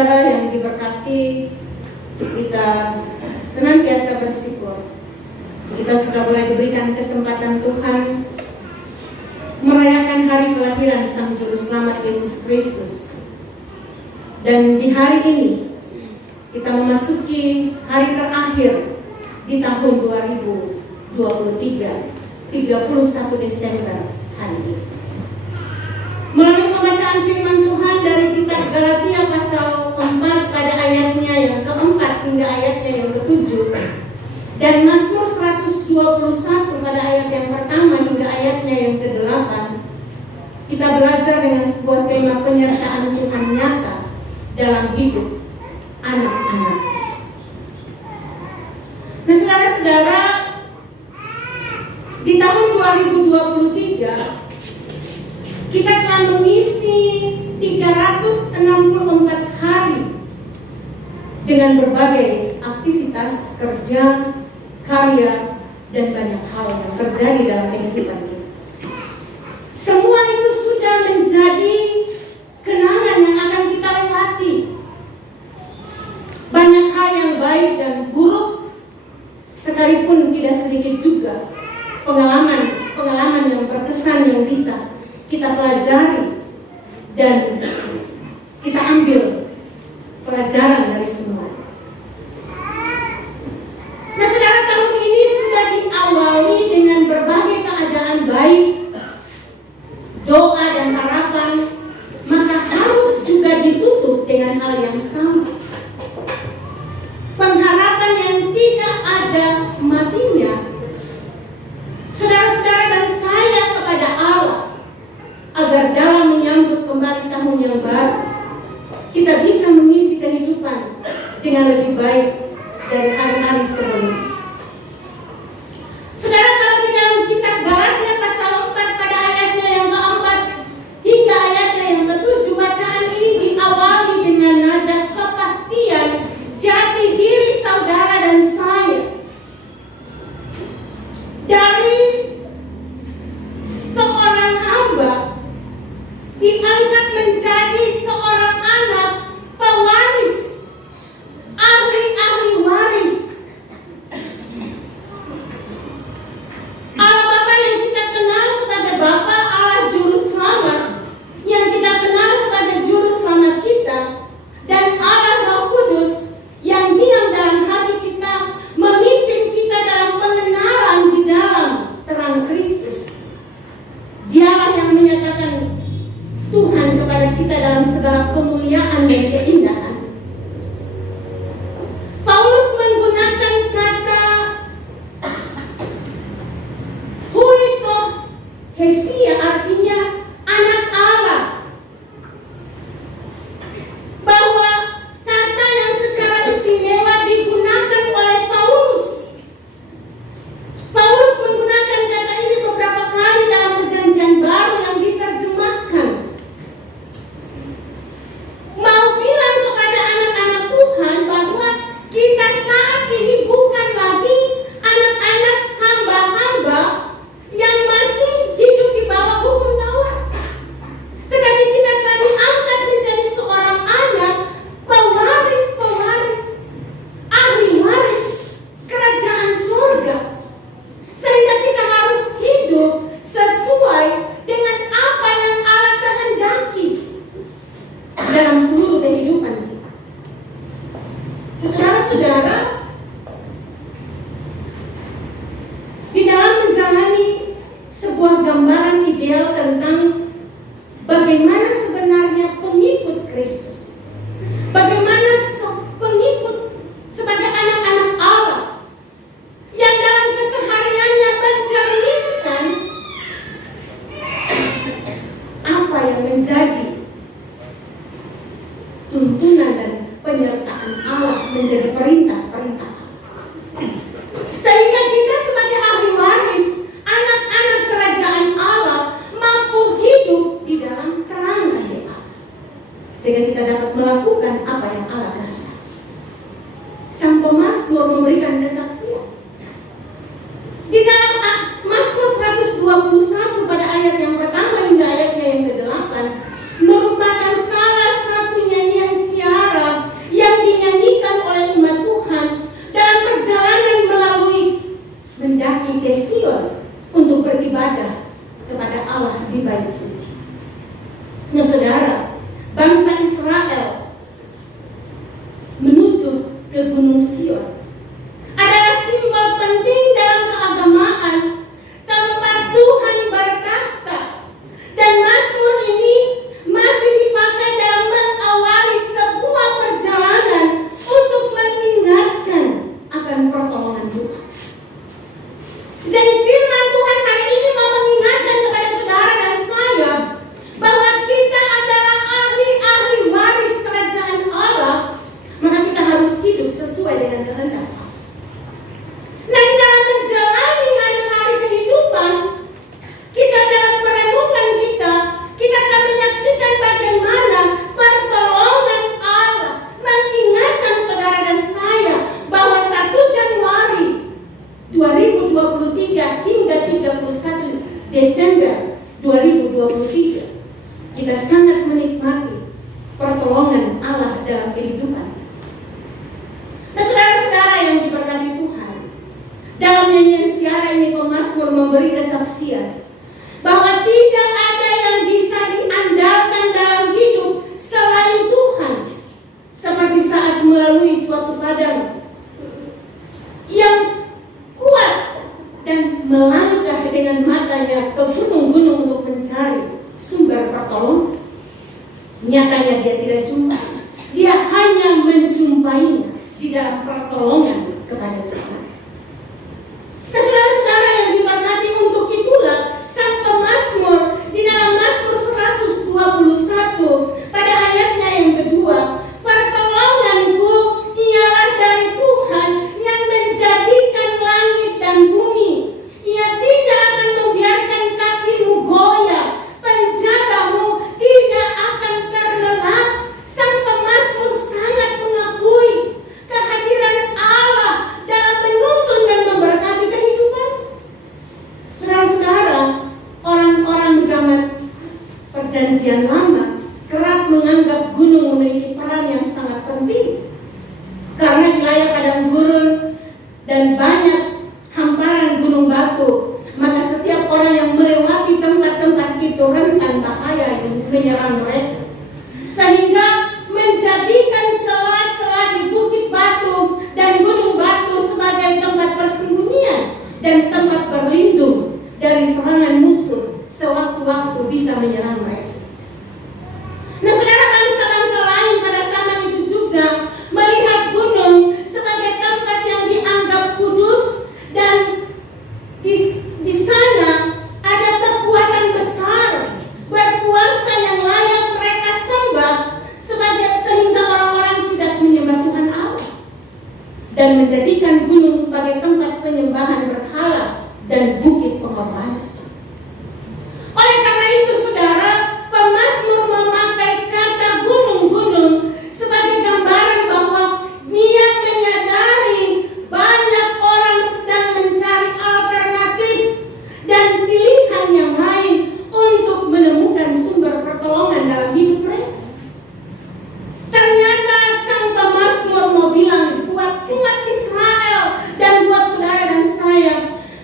saudara yang diberkati, kita senantiasa bersyukur. Kita sudah mulai diberikan kesempatan Tuhan merayakan hari kelahiran Sang Juru Selamat Yesus Kristus. Dan di hari ini kita memasuki hari terakhir di tahun 2023, 31 Desember hari ini. Melalui pembacaan firman Tuhan dari kitab Galatia pasal 4 pada ayatnya yang keempat hingga ayatnya yang ketujuh, dan Mazmur 121 pada ayat yang pertama hingga ayatnya yang ke-8, kita belajar dengan sebuah tema penyertaan Tuhan nyata dalam hidup anak-anak. Nah, saudara-saudara, di tahun 2023 kita telah mengisi 364 hari dengan berbagai aktivitas kerja, karya, dan banyak hal yang terjadi dalam kehidupan kita. Semua itu sudah menjadi kenangan yang akan kita lewati. Banyak hal yang baik dan buruk, sekalipun tidak sedikit juga pengalaman yang berkesan yang bisa kita pelajari dan kita ambil pelajaran dari semua. Nah, saudara, tahun ini sudah diawali dengan berbagai keadaan baik, doa dan harapan, maka harus juga ditutup dengan hal yang sama. Pengharapan yang tidak ada matinya. Saudara-saudara dan saya kepada Allah, agar dalam menyambut kembali tahun yang baru, kita bisa mengisi kehidupan dengan lebih baik dari hari-hari sebelumnya. Saudara, kalau di dalam kitab Galatia pasal 4 pada ayatnya yang keempat hingga ayatnya yang ketujuh, bacaan ini diawali dengan nada kepastian jati diri saudara dan saya. Dari seorang hamba diangkat menjadi seorang anak pewaris, ahli waris. Allah Bapa yang kita kenal sebagai Bapa, Allah Juru Selamat yang kita kenal sebagai Juru Selamat kita, dan Allah Roh Kudus yang diam dalam hati kita, memimpin kita dalam pengenalan di dalam terang Kristus. Dialah yang menyatakan Tuhan kepada kita dalam segala kemuliaan dan keindahan. Paulus menggunakan kata huito hesia, artinya anak Allah, bahwa kata yang secara istimewa digunakan oleh Paulus. Paulus menggunakan kata ini beberapa kali dalam Perjanjian Baru yang diterjemahkan. Mau bilang kepada anak-anak Tuhan bahwa kita saat ini bukan lagi anak-anak hamba-hamba yang masih hidup di bawah hukum Taurat, tetapi kita telah diangkat menjadi seorang anak pewaris, ahli waris kerajaan surga, sehingga kita harus hidup sesuai dengan apa yang Allah kehendaki dalam seluruh kehidupan kita. Saudara-saudara, di dalam menjalani sebuah gambaran ideal tentang bagaimana sebenarnya pengikut Kristus, bagaimana pengikut sebagai anak-anak Allah yang dalam kesehariannya mencerminkan apa yang menjadi tuntunan dan penyertaan Allah, menjadi perintah-perintah Allah. Sehingga kita sebagai ahli waris, anak-anak kerajaan Allah, mampu hidup di dalam terang kasih Allah, sehingga kita dapat melakukan apa yang Allah kehendaki. Sang pemazmur memberikan kesaksian di dalam Mazmur 121 pada ayat yang pertama hingga ayatnya yang ke-8, merupakan salah satu nyanyian siara ke Gunung Sion adalah simbol penting dalam keagamaan, tempat Tuhan bertahta. Dan Mazmur ini masih dipakai dalam mengawali sebuah perjalanan untuk mengingatkan akan pertolongan Tuhan. Jadi firman Tuhan hari ini mau mengingatkan kepada saudara dan saya bahwa kita adalah ahli-ahli waris kerajaan Allah, maka kita harus hidup sesuai dengan kehendak Allah. Nah, di dalam menjalani hari-hari kehidupan kita, dalam perenungan kita akan menyaksikan bagaimana pertolongan Allah mengingatkan saudara dan saya bahwa 1 Januari 2023 hingga 31 Desember 2023 kita sangat menikmati pertolongan Allah dalam kehidupan. Nah, saudara-saudara yang diberkati Tuhan, dalam nyanyian siara ini pemazmur memberi kesaksian bahwa tidak ada yang bisa diandalkan dalam hidup selain Tuhan, seperti saat melalui suatu padang yang kuat dan melangkah dengan matanya ke gunung-gunung untuk mencari sumber pertolongan. Nyatanya dia tidak jumpa, dia hanya menjumpainya di dalam pertolongan kepada Tuhan. Nah, saudara-saudara yang diberkati, untuk itulah sang pemazmur di dalam Mazmur 121 pada ayatnya yang kedua, pertolonganku ialah dari Tuhan yang menjadikan langit dan bumi. Ia tidak akan membiarkan kakimu goyah, penjagamu tidak akan terlelap. Sang pemazmur sangat mengakui kehadiran Allah dalam menuntun dan memberkati kehidupan. Saudara-saudara, orang-orang zaman Perjanjian Lama kerap menganggap gunung memiliki peran yang sangat penting karena wilayah padang gurun dan banyak hamparan gunung batu, maka setiap orang yang melewati tempat-tempat itu rentan bahaya yang menyerang mereka, sehingga menjadikan celah-celah di bukit batu dan gunung batu sebagai tempat persembunyian dan tempat berlindung dari serangan musuh sewaktu-waktu bisa menyerang mereka. Nah, saudara, bangsa-bangsa lain pada zaman itu juga melihat gunung sebagai tempat yang dianggap kudus, dan di sana ada kekuatan besar berkuasa yang layak mereka sembah, sehingga orang-orang tidak menyembah Tuhan Allah dan menjadikan gunung sebagai tempat penyembahan berhala dan bukit pengorbanan. Oleh karena itu, saudara, pemazmur memakai kata gunung-gunung sebagai gambaran bahwa dia menyadari banyak orang sedang mencari alternatif dan pilihan yang lain untuk menemukan sumber pertolongan dalam hidup mereka. Ternyata sang pemazmur mau bilang buat umat Israel dan buat saudara dan saya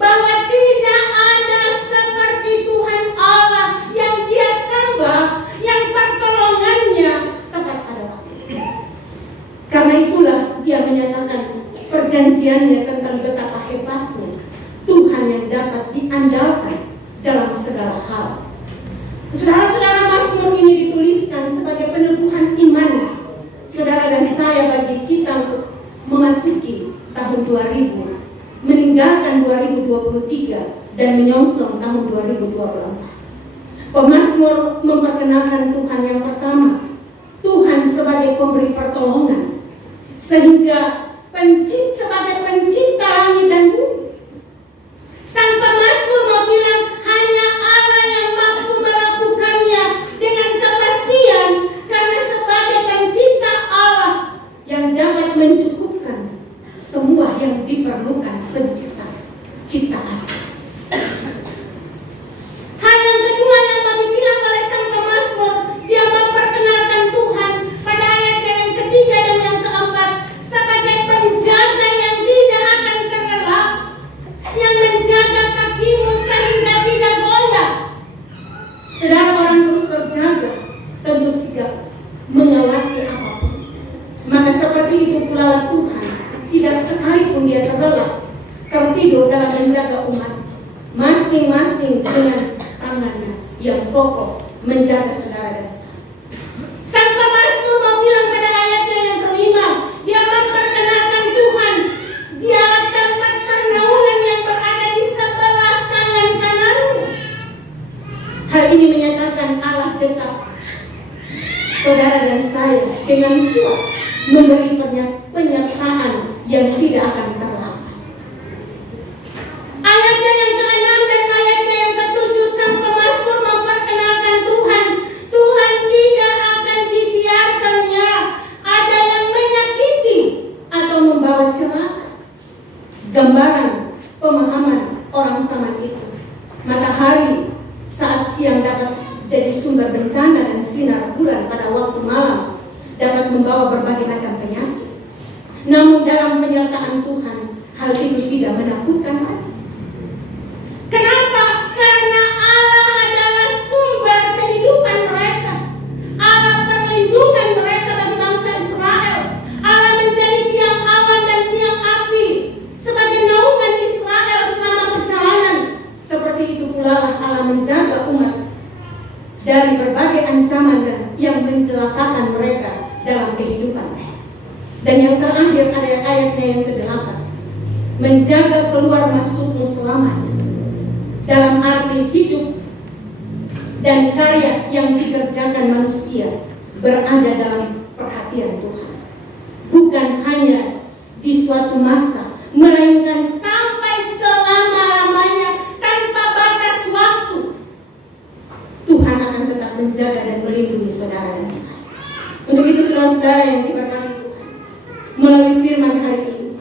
bahwa tidak ada seperti Tuhan Allah yang dia sembah, yang pertolongannya tepat pada waktu. Karena itulah dia menyatakan perjanjiannya tentang betapa hebatnya Tuhan yang dapat diandalkan dalam segala hal. Saudara-saudara, Mazmur ini dituliskan sebagai peneguhan iman saudara dan saya bagi kita untuk memasuki tahun 2000, meninggalkan 2023 dan menyongsong tahun 2024. Pemazmur memperkenalkan Tuhan yang pertama, Tuhan sebagai pemberi pertolongan, sehingga sebagai pencipta langit dan bumi. Sang pemazmur mau bilang hanya Allah yang mampu melakukannya dengan kepastian, karena sebagai pencipta Allah yang dapat mencukupkan semua yang diperlukan ciptaan. Hal yang kedua yang mau dibilang oleh sang pemazmur, dia memperkenalkan Tuhan pada ayat yang ketiga dan yang keempat sebagai penjaga yang tidak akan terlelap. seperti itu pula Tuhan tidak sekalipun dia tertidur dalam menjaga umat, masing-masing dengan tangannya yang kokoh menjaga saudara dan saya. Sang pemazmur mau bilang pada ayatnya yang kelima, dia memperkenalkan Tuhan, dialah tempat pernaungan yang berada di sebelah tangan kananmu. Hal ini menyatakan Allah dekat saudara dan saya dengan kuat, memberi penyertaan yang tidak akan terlambat. Ayatnya yang ke-6 dan ayatnya yang ke-7, sang pemazmur memperkenalkan Tuhan. Tuhan tidak akan dibiarkannya ada yang menyakiti atau membawa celaka. Gambaran pemahaman orang zaman itu, matahari saat siang dapat jadi sumber bencana dan sinar bulan pada waktu malam dapat membawa berbagai macam penyakit. Namun dalam penyertaan Tuhan, hal itu tidak menakutkan lagi. Kenapa? Karena Allah adalah sumber kehidupan mereka, Allah perlindungan mereka bagi bangsa Israel. Allah menjadi tiang awan dan tiang api sebagai naungan Israel selama perjalanan. Seperti itu pula Allah menjaga umat dari berbagai ancaman yang mencelakakan mereka dalam kehidupan mereka. Dan yang terakhir ada ayatnya yang ke-8, menjaga keluar masukmu selamanya, dalam arti hidup dan karya yang dikerjakan manusia berada dalam perhatian Tuhan, bukan hanya di suatu masa, melainkan sampai selama-lamanya tanpa batas waktu. Tuhan akan tetap menjaga dan melindungi saudara dan saya. Untuk itu saudara-saudara yang diberkati Tuhan, melalui firman hari ini,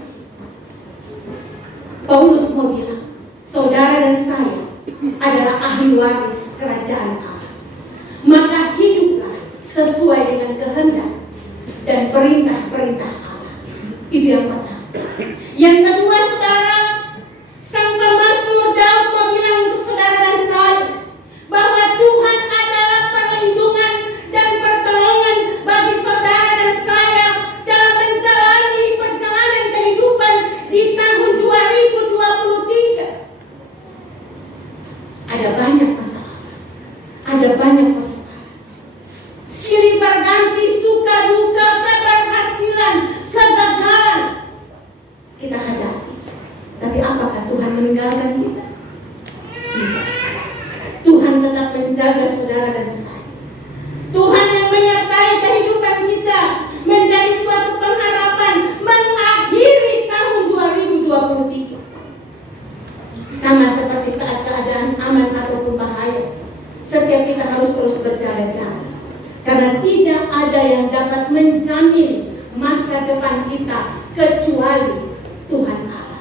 Paulus mau bilang, saudara dan saya adalah ahli waris kerajaan Allah. Maka hiduplah sesuai dengan kehendak dan perintah-perintah Allah. Itu yang pertama. Yang kedua, saudara, sang pemazmur Daud mau bilang untuk saudara dan saya bahwa Tuhan adalah perlindungan dan pertolongan bagi saudara dan saya dalam menjalani perjalanan kehidupan di tahun 2023. Ada banyak masalah, ada banyak persoalan, silih berganti, suka duka, keberhasilan, kegagalan kita hadapi. Tapi apakah Tuhan meninggalkan kita? Tidak. Tuhan tetap menjaga saudara dan saya. Tuhan yang menyertai kehidupan kita menjadi suatu pengharapan mengakhiri tahun 2023. Sama seperti saat keadaan aman ataupun bahaya, setiap kita harus terus berjaga-jaga, karena tidak ada yang dapat menjamin masa depan kita kecuali Tuhan Allah.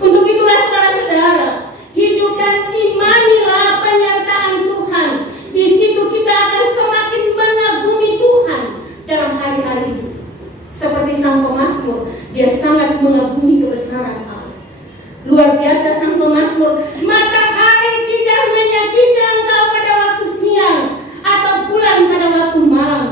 Untuk itulah saudara-saudara, hidup dan imanilah penyertaan Tuhan. Di situ kita akan semakin mengagumi Tuhan dalam hari-hari hidup. Seperti sang pemazmur, dia sangat mengagumi kebesaran Allah. Luar biasa sang pemazmur, matahari tidak menyakiti engkau pada waktu siang atau bulan pada waktu malam.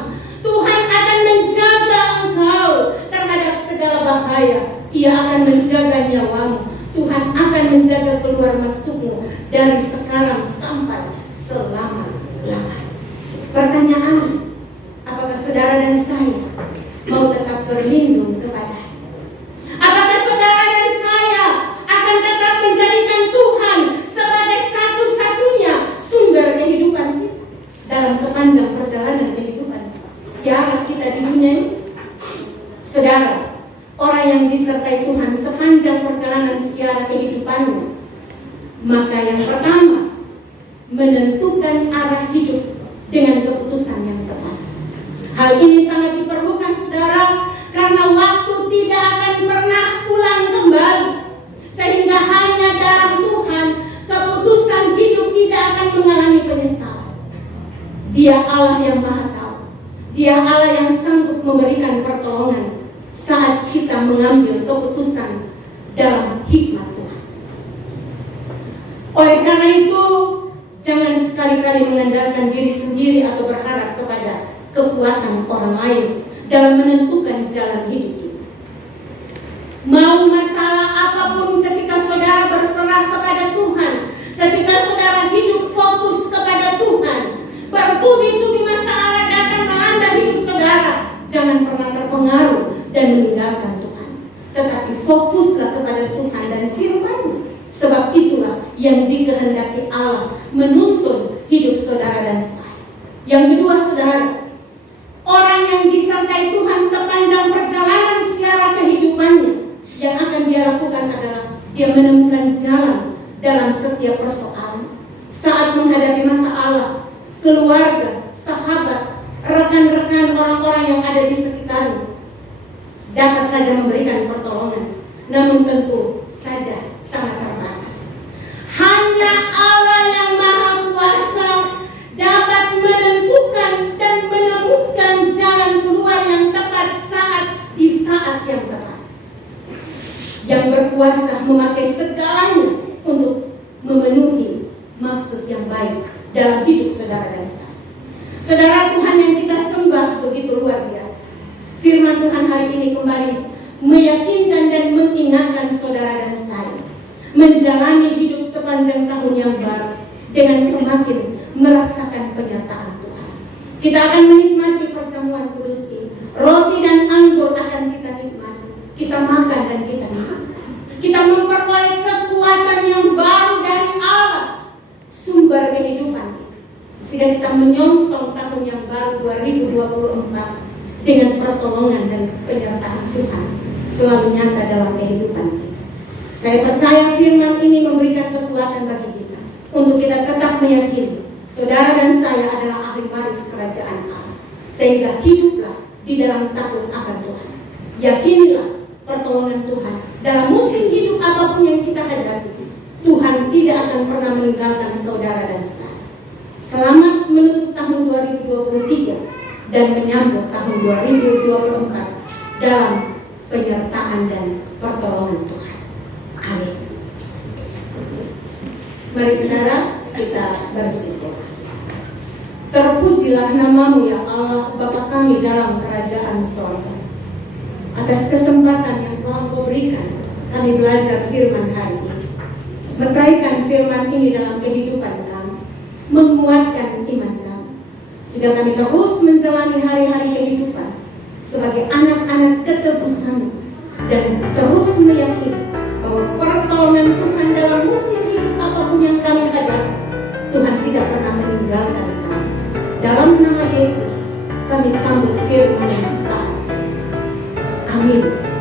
Tuhan akan menjaga engkau terhadap segala bahaya. Ia akan menjaga nyawamu. Tuhan akan menjaga keluar masukmu dari sekarang sampai selama-lamanya. Pertanyaan, apakah saudara dan saya mau tetap berlindung kepada-Nya? Apakah saudara dan saya akan tetap menjadikan Tuhan sebagai satu-satunya sumber kehidupan kita dalam sepanjang perjalanan kehidupan siaran kita di dunia ini? Saudara, orang yang disertai Tuhan sepanjang perjalanan siaran kehidupannya, maka yang pertama, menentukan arah hidup dengan keputusan yang tepat. Hal ini sangat diperlukan saudara, karena waktu tidak akan pernah pulang kembali, sehingga hanya dalam Tuhan keputusan hidup tidak akan mengalami penyesalan. Dia Allah yang Maha Tahu, Dia Allah yang sanggup memberikan pertolongan saat kita mengambil keputusan dalam hikmat Tuhan. Oleh karena itu, jangan sekali-kali mengandalkan diri sendiri atau berharap kepada kekuatan orang lain, dalam menentukan jalan hidup kita. Mau masalah apapun, ketika saudara berserah kepada Tuhan, ketika saudara hidup fokus kepada Tuhan, bertubi-tubi masalah datang melanda hidup saudara, jangan pernah terpengaruh dan meninggalkan Tuhan, tetapi fokuslah kepada Tuhan dan firman-Nya. Sebab itulah yang dikehendaki Allah menuntun hidup saudara dan saya. Yang kedua, saudara, orang yang disertai Tuhan sepanjang perjalanan secara kehidupannya, yang akan dia lakukan adalah dia menemukan jalan dalam setiap persoalan. Saat menghadapi masalah, keluarga, sahabat, rekan-rekan, orang-orang yang ada di sekitarnya dapat saja memberikan pertolongan, namun tentu saja sangat terbatas. Hanya Allah yang Maha Kuasa dapat menentukan dan menemukan jalan keluar yang tepat di saat yang tepat. Yang berkuasa memakai segalanya untuk memenuhi maksud yang baik dalam hidup saudara dan saya. Saudara, Tuhan yang kita sembah begitu luar biasa. Firman Tuhan hari ini kembali meyakinkan dan mengingatkan saudara dan saya menjalani hidup sepanjang tahun yang baru dengan semakin merasakan penyertaan Tuhan. Kita akan menikmati perjamuan kudus ini. Roti dan anggur akan kita nikmati. Kita makan dan kita minum. Kita memperoleh kekuatan yang baru dari Allah, sumber kehidupan, sehingga kita menyongsong tahun yang baru 2024 dengan pertolongan dan penyertaan Tuhan selalu nyata dalam kehidupan kita. Saya percaya firman ini memberikan kekuatan bagi kita untuk kita tetap meyakini saudara dan saya adalah ahli waris kerajaan Allah, sehingga hiduplah di dalam takut akan Tuhan. Yakinilah pertolongan Tuhan dalam musim hidup apapun yang kita hadapi. Tuhan tidak akan pernah meninggalkan saudara dan saya. Selamat menutup tahun 2023 dan menyambut tahun 2024 dalam penyertaan dan pertolongan Tuhan. Amin. Mari saudara, kita bersyukur. Terpujilah nama-Mu ya Allah, Bapa kami dalam kerajaan sorga. Atas kesempatan yang telah Engkau berikan, kami belajar firman hari ini. Meteraikan firman ini dalam kehidupan kami, menguatkan iman kami, sehingga kami terus menjalani hari-hari kehidupan sebagai anak-anak ketebusan dan terus meyakini bahwa pertolongan Tuhan dalam musim hidup apapun yang kami hadapi, Tuhan tidak pernah meninggalkan kami. Dalam nama Yesus kami sambut firman yang sah. Amin.